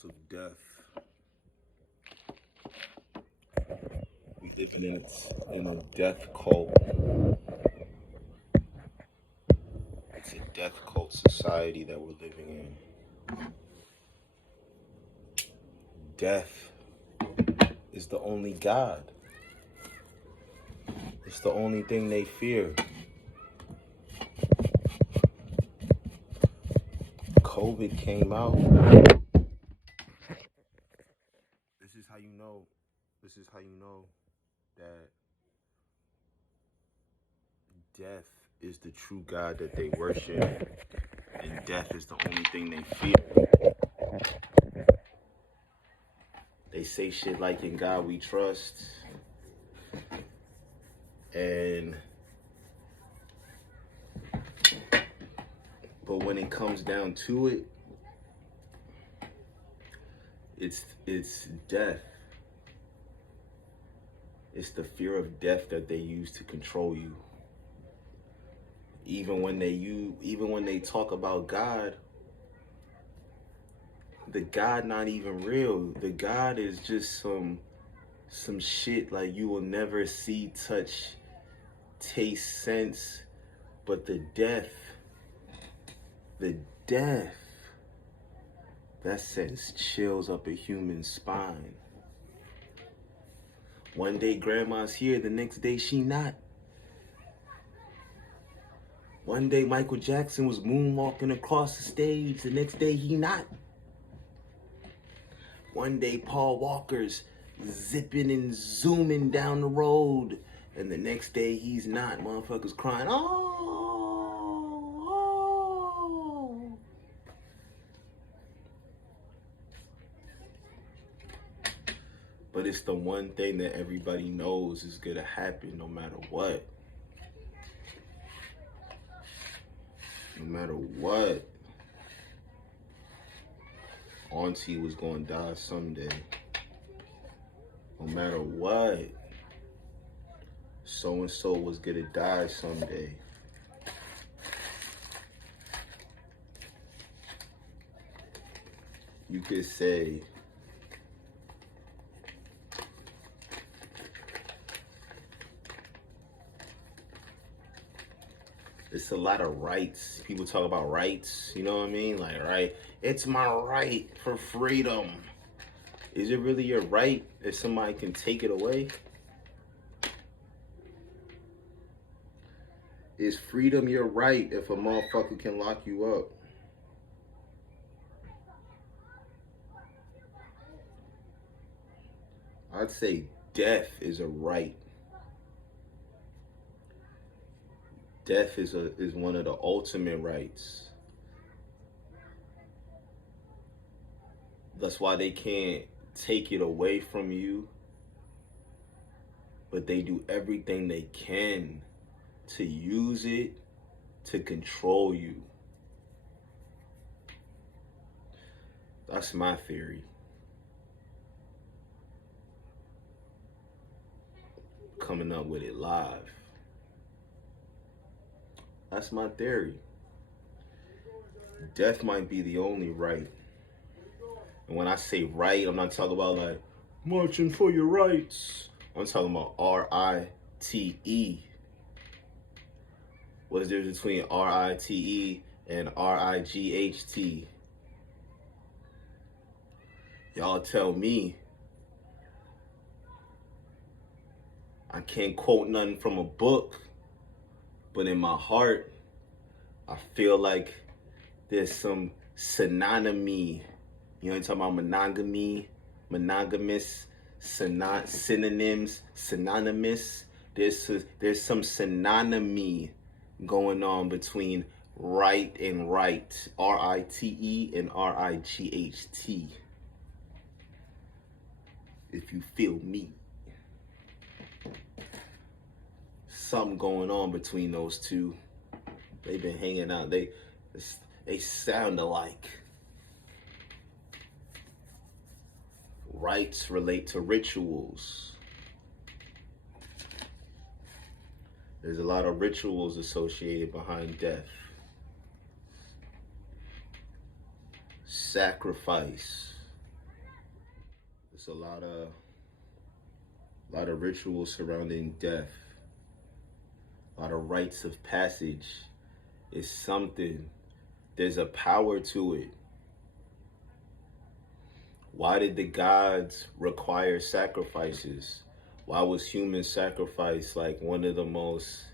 cult of death. We live in a death cult. It's a death cult society that we're living in. Death is the only God. It's the only thing they fear. COVID came out. This is how you know. This is how you know that death is the true God that they worship, and death is the only thing they fear. They say shit like, "In God we trust," and but when it comes down to it, it's death. It's the fear of death that they use to control you. Even when they talk about God, the God not even real. The God is just some shit like you will never see, touch, taste, sense. But the death, that sends chills up a human spine. One day grandma's here, the next day she not. One day Michael Jackson was moonwalking across the stage, the next day he not. One day Paul Walker's zipping and zooming down the road, and the next day he's not. Motherfuckers crying, oh. But it's the one thing that everybody knows is gonna happen no matter what. No matter what. Auntie was gonna die someday. No matter what. So-and-so was gonna die someday. You could say, it's a lot of rights. People talk about rights, you know what I mean? Like, right, it's my right for freedom. Is it really your right if somebody can take it away? Is freedom your right if a motherfucker can lock you up? I'd say death is a right. Death is one of the ultimate rights. That's why they can't take it away from you, but they do everything they can to use it to control you. That's my theory. Coming up with it live. That's my theory. Death might be the only right. And when I say right, I'm not talking about like marching for your rights. I'm talking about R-I-T-E. What is the difference between R-I-T-E and R-I-G-H-T? Y'all tell me. I can't quote nothing from a book, but in my heart, I feel like there's some synonymy. You know what I'm talking about? Monogamy, monogamous, synonyms, synonymous. There's some synonymy going on between right and right. R-I-T-E and R-I-G-H-T. If you feel me. Something going on between those two. They've been hanging out. They sound alike. Rights relate to rituals. There's a lot of rituals associated behind death. Sacrifice. There's a lot of rituals surrounding death, a lot of rites of passage. It's something. There's a power to it. Why did the gods require sacrifices? Why was human sacrifice like one of the most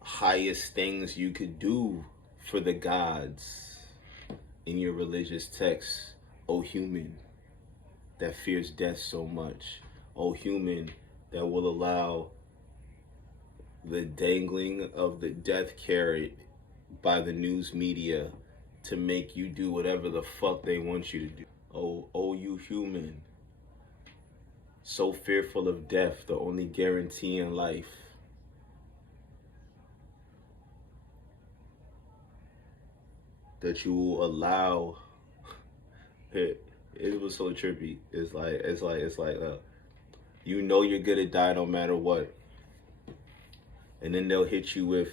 highest things you could do for the gods in your religious texts? O human that fears death so much. O human that will allow the dangling of the death carrot by the news media to make you do whatever the fuck they want you to do. Oh, you human, so fearful of death, the only guarantee in life. That you will allow it was so trippy. It's like you know you're gonna die no matter what. And then they'll hit you with,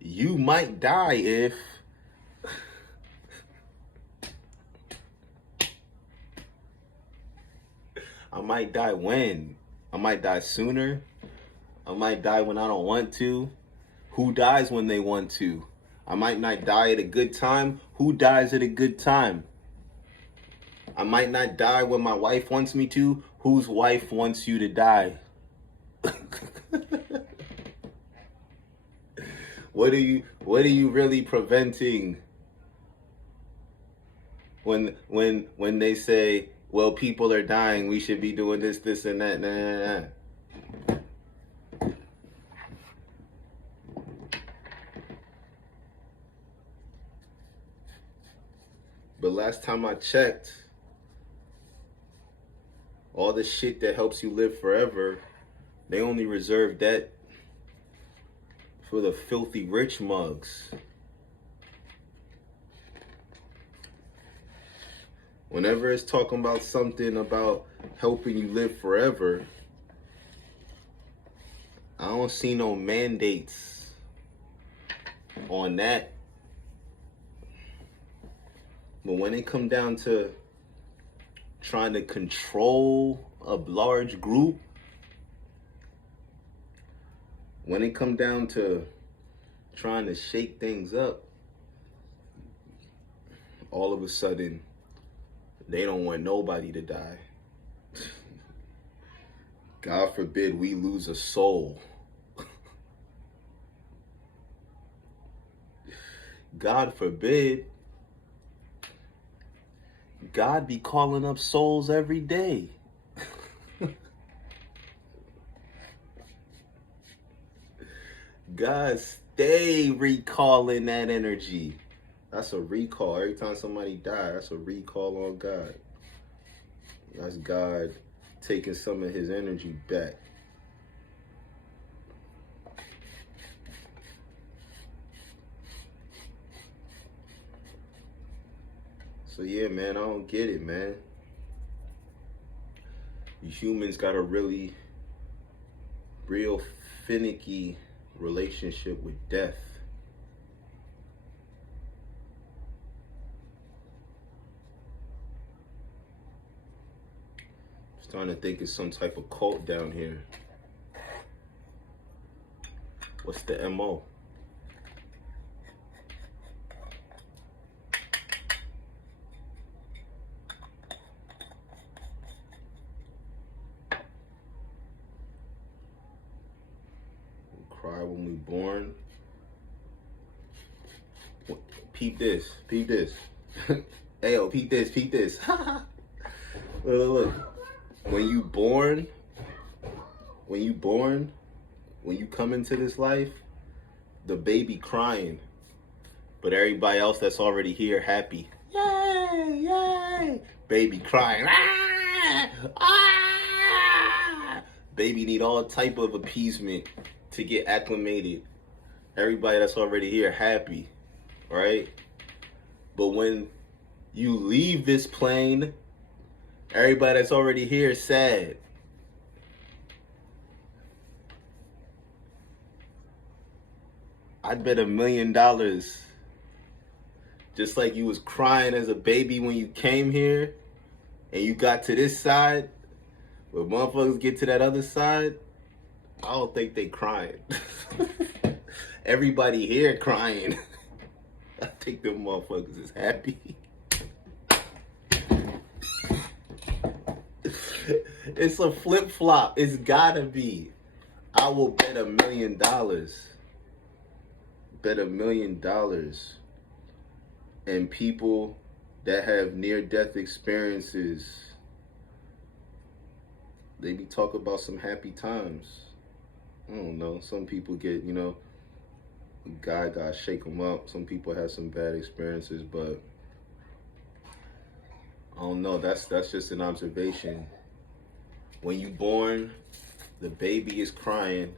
you might die if I might die when? I might die sooner. I might die when I don't want to. Who dies when they want to? I might not die at a good time. Who dies at a good time? I might not die when my wife wants me to. Whose wife wants you to die? What are you really preventing when they say, well, people are dying, we should be doing this and that, nah. But last time I checked, all the shit that helps you live forever, they only reserve that for the filthy rich mugs. Whenever it's talking about something about helping you live forever, I don't see no mandates on that. But when it come down to trying to control a large group, when it come down to trying to shake things up, all of a sudden, they don't want nobody to die. God forbid we lose a soul. God forbid. God be calling up souls every day. God stay recalling that energy. That's a recall. Every time somebody dies, that's a recall on God. That's God taking some of his energy back. So yeah, man, I don't get it, man. You humans got a real finicky relationship with death. Starting to think it's some type of cult down here. What's the MO? Cry when we born. Peep this. Hey, yo, peep this. Look. When you come into this life, the baby crying, but everybody else that's already here happy. Yay! Baby crying. Baby need all type of appeasement to get acclimated. Everybody that's already here happy, right? But when you leave this plane, everybody that's already here is sad. I'd bet $1 million, just like you was crying as a baby when you came here, and you got to this side, when motherfuckers get to that other side, I don't think they crying. Everybody here crying. I think them motherfuckers is happy. It's a flip flop. It's gotta be. I will bet $1 million. Bet $1 million. And people that have near-death experiences, they be talking about some happy times. I don't know. Some people get, God gotta shake them up. Some people have some bad experiences, but I don't know. That's just an observation. When you born, the baby is crying,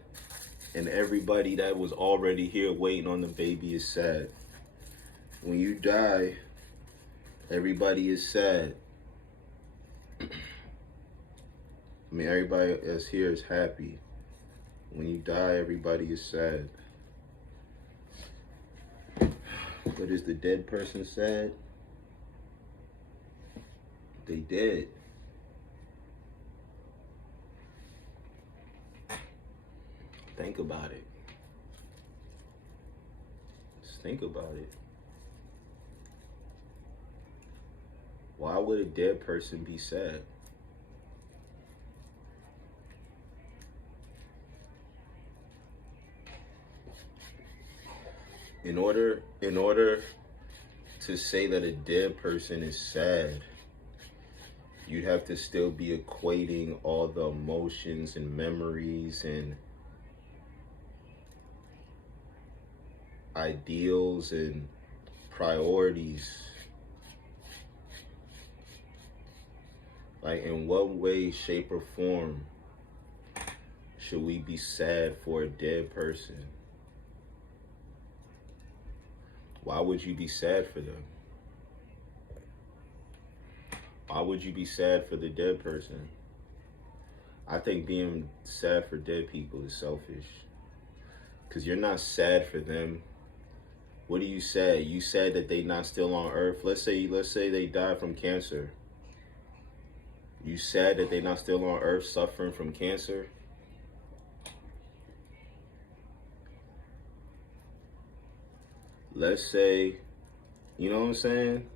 and everybody that was already here waiting on the baby is sad. When you die, everybody is sad. I mean, everybody that's here is happy. When you die, everybody is sad. But is the dead person sad? They dead. Think about it. Just think about it. Why would a dead person be sad? In order to say that a dead person is sad, you'd have to still be equating all the emotions and memories and ideals and priorities. Like, in what way, shape, or form should we be sad for a dead person? Why would you be sad for them? Why would you be sad for the dead person? I think being sad for dead people is selfish. Because you're not sad for them. What do you say? You said that they not still on earth. Let's say they died from cancer. You sad that they not still on earth suffering from cancer? Let's say, you know what I'm saying?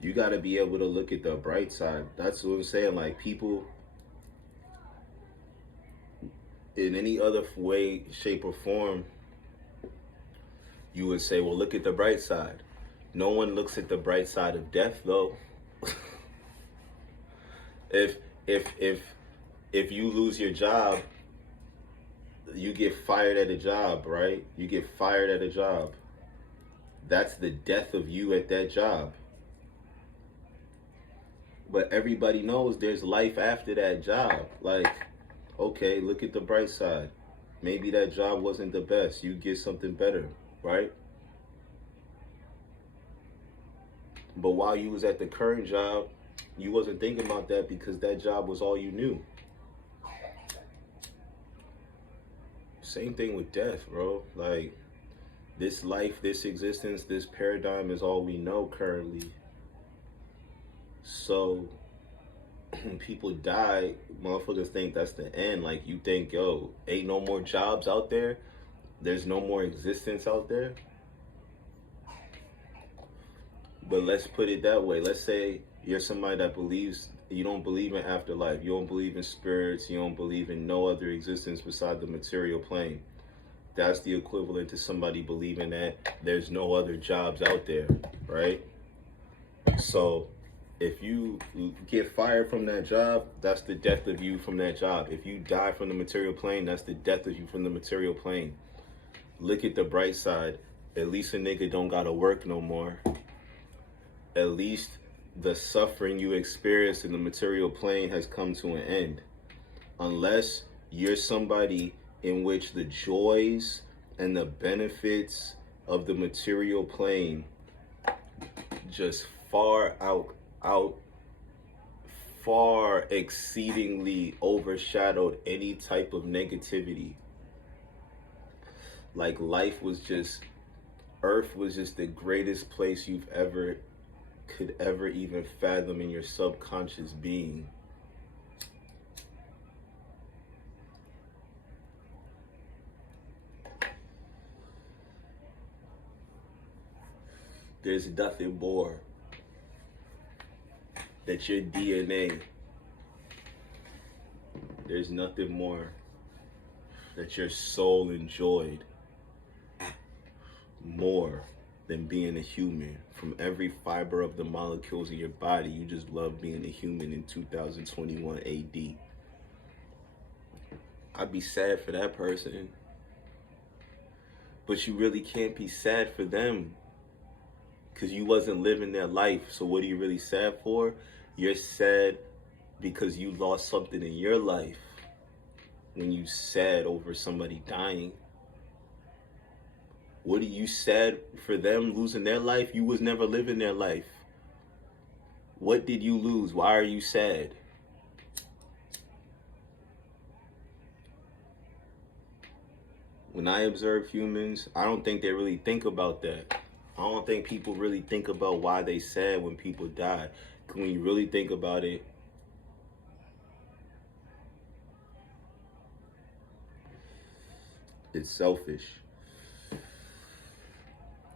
You got to be able to look at the bright side. That's what I'm saying. Like, people, in any other way, shape, or form, you would say, well, look at the bright side. No one looks at the bright side of death, though. If you lose your job, you get fired at a job, right? You get fired at a job. That's the death of you at that job. But everybody knows there's life after that job. Like, okay, look at the bright side. Maybe that job wasn't the best. You get something better, right? But while you was at the current job, you wasn't thinking about that because that job was all you knew. Same thing with death, bro. Like, this life, this existence, this paradigm is all we know currently. So when people die, motherfuckers think that's the end. Like, you think, yo, ain't no more jobs out there? There's no more existence out there? But let's put it that way. Let's say you're somebody that believes, you don't believe in afterlife, you don't believe in spirits, you don't believe in no other existence beside the material plane. That's the equivalent to somebody believing that there's no other jobs out there, right? So if you get fired from that job, that's the death of you from that job. If you die from the material plane, that's the death of you from the material plane. Look at the bright side. At least a nigga don't gotta work no more. At least the suffering you experienced in the material plane has come to an end. Unless you're somebody in which the joys and the benefits of the material plane just far exceedingly overshadowed any type of negativity. Like, life was just, Earth was just the greatest place you've ever could ever even fathom in your subconscious being. There's nothing more that your DNA, there's nothing more that your soul enjoyed more than being a human. From every fiber of the molecules in your body, you just love being a human in 2021 AD. I'd be sad for that person, but you really can't be sad for them because you wasn't living their life. So what are you really sad for? You're sad because you lost something in your life when you sad over somebody dying. What are you sad for them losing their life? You was never living their life. What did you lose? Why are you sad? When I observe humans, I don't think they really think about that. I don't think people really think about why they sad when people die. When you really think about it, it's selfish.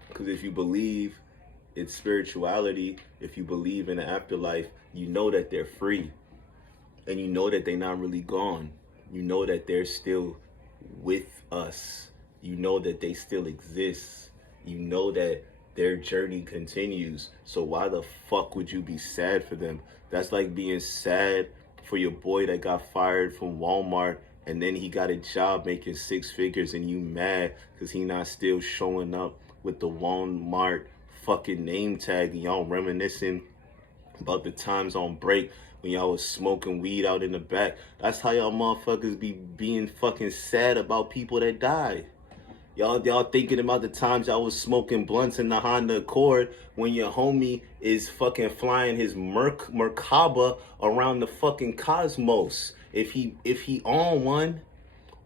Because if you believe in spirituality, if you believe in the afterlife, you know that they're free. And you know that they're not really gone. You know that they're still with us. You know that they still exist. You know that their journey continues. So why the fuck would you be sad for them? That's like being sad for your boy that got fired from Walmart and then he got a job making 6 figures and you mad because he not still showing up with the Walmart fucking name tag and y'all reminiscing about the times on break when y'all was smoking weed out in the back. That's how y'all motherfuckers be being fucking sad about people that die. Y'all thinking about the times y'all was smoking blunts in the Honda Accord when your homie is fucking flying his Merkaba around the fucking cosmos. If he on one,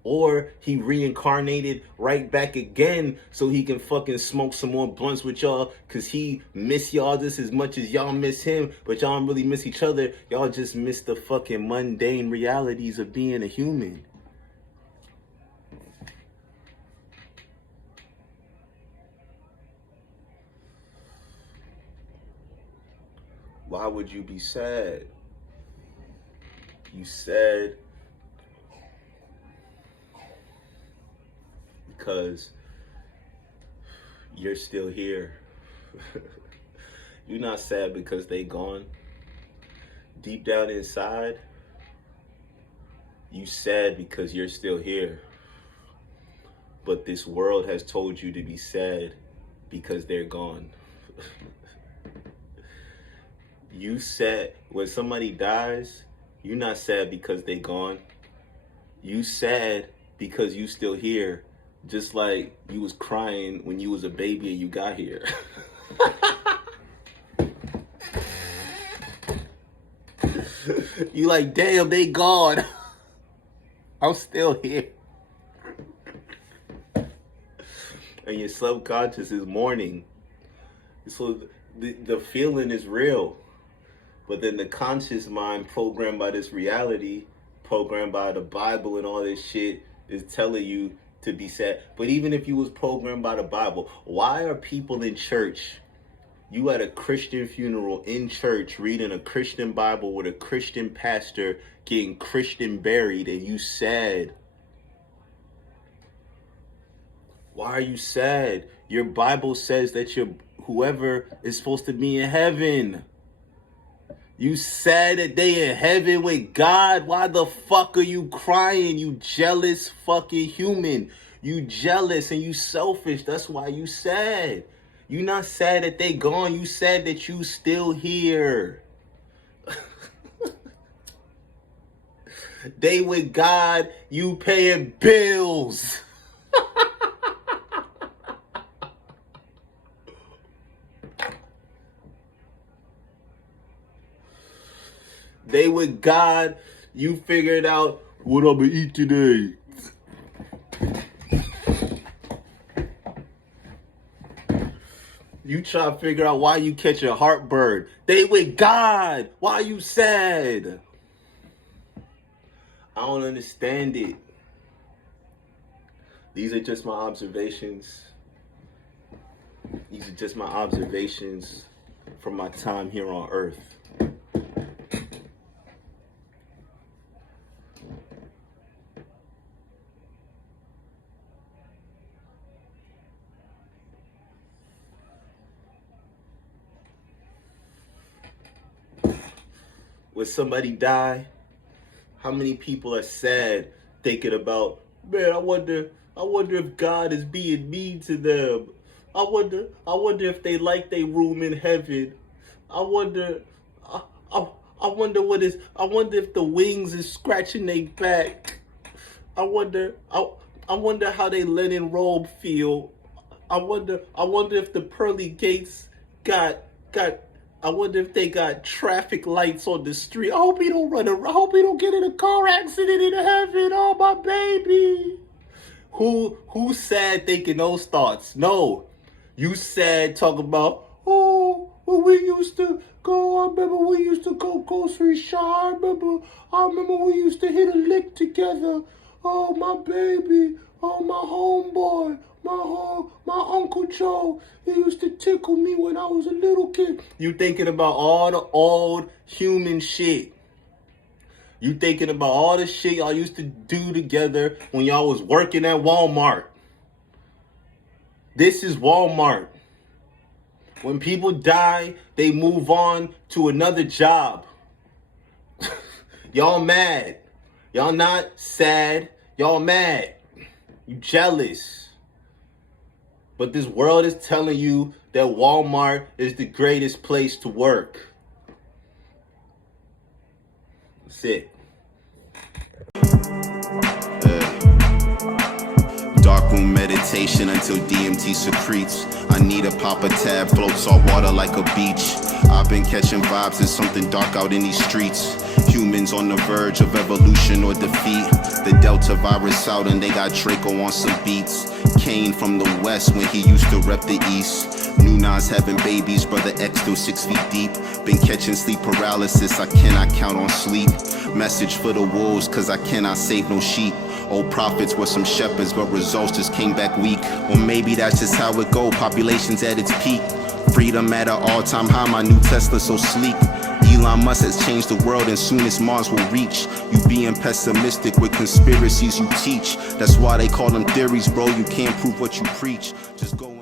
or he reincarnated right back again so he can fucking smoke some more blunts with y'all because he miss y'all just as much as y'all miss him, but y'all don't really miss each other. Y'all just miss the fucking mundane realities of being a human. Why would you be sad? You sad because you're still here. You're not sad because they gone. Deep down inside, you sad because you're still here. But this world has told you to be sad because they're gone. You sad when somebody dies, you're not sad because they gone. You sad because you still here. Just like you was crying when you was a baby and you got here. You like, damn, they gone. I'm still here. And your subconscious is mourning. So the feeling is real. But then the conscious mind, programmed by this reality, programmed by the Bible and all this shit, is telling you to be sad. But even if you was programmed by the Bible, why are people in church, you at a Christian funeral in church, reading a Christian Bible with a Christian pastor, getting Christian buried, and you sad? Why are you sad? Your Bible says that whoever is supposed to be in heaven. You sad that they in heaven with God? Why the fuck are you crying, you jealous fucking human? You jealous and you selfish. That's why you sad. You not sad that they gone. You sad that you still here. They with God, you paying bills. They with God, you figured out what I'm gonna eat today. You try to figure out why you catch a heartburn. They with God. Why you sad? I don't understand it. These are just my observations. These are just my observations from my time here on Earth. When somebody die, how many people are sad thinking about, man, I wonder if God is being mean to them. I wonder if they like their room in heaven. I wonder if the wings is scratching their back. I wonder how they linen robe feel. I wonder if the pearly gates got I wonder if they got traffic lights on the street. I hope he don't run around. I hope he don't get in a car accident in heaven. Oh, my baby. Who's sad thinking those thoughts? No. You sad talking about, oh, when we used to go, I remember we used to go grocery shop. I remember we used to hit a lick together. Oh, my baby. Oh, my homeboy. My Uncle Joe, he used to tickle me when I was a little kid. You thinking about all the old human shit. You thinking about all the shit y'all used to do together when y'all was working at Walmart. This is Walmart. When people die, they move on to another job. Y'all mad. Y'all not sad. Y'all mad. You jealous. But this world is telling you that Walmart is the greatest place to work. That's it. Dark room meditation until DMT secretes. I need a pop a tab, float salt water like a beach. I've been catching vibes, there's something dark out in these streets. Humans on the verge of evolution or defeat. The Delta virus out and they got Draco on some beats. Kane from the west when he used to rep the east. New Nas having babies, brother X still 6 feet deep. Been catching sleep paralysis, I cannot count on sleep. Message for the wolves, cause I cannot save no sheep. Old prophets were some shepherds, but results just came back weak. Or maybe that's just how it go, population's at its peak. Freedom at an all-time high, my new Tesla so sleek. Elon Musk has changed the world and soon as Mars will reach. You being pessimistic with conspiracies you teach. That's why they call them theories, bro, you can't prove what you preach. Just go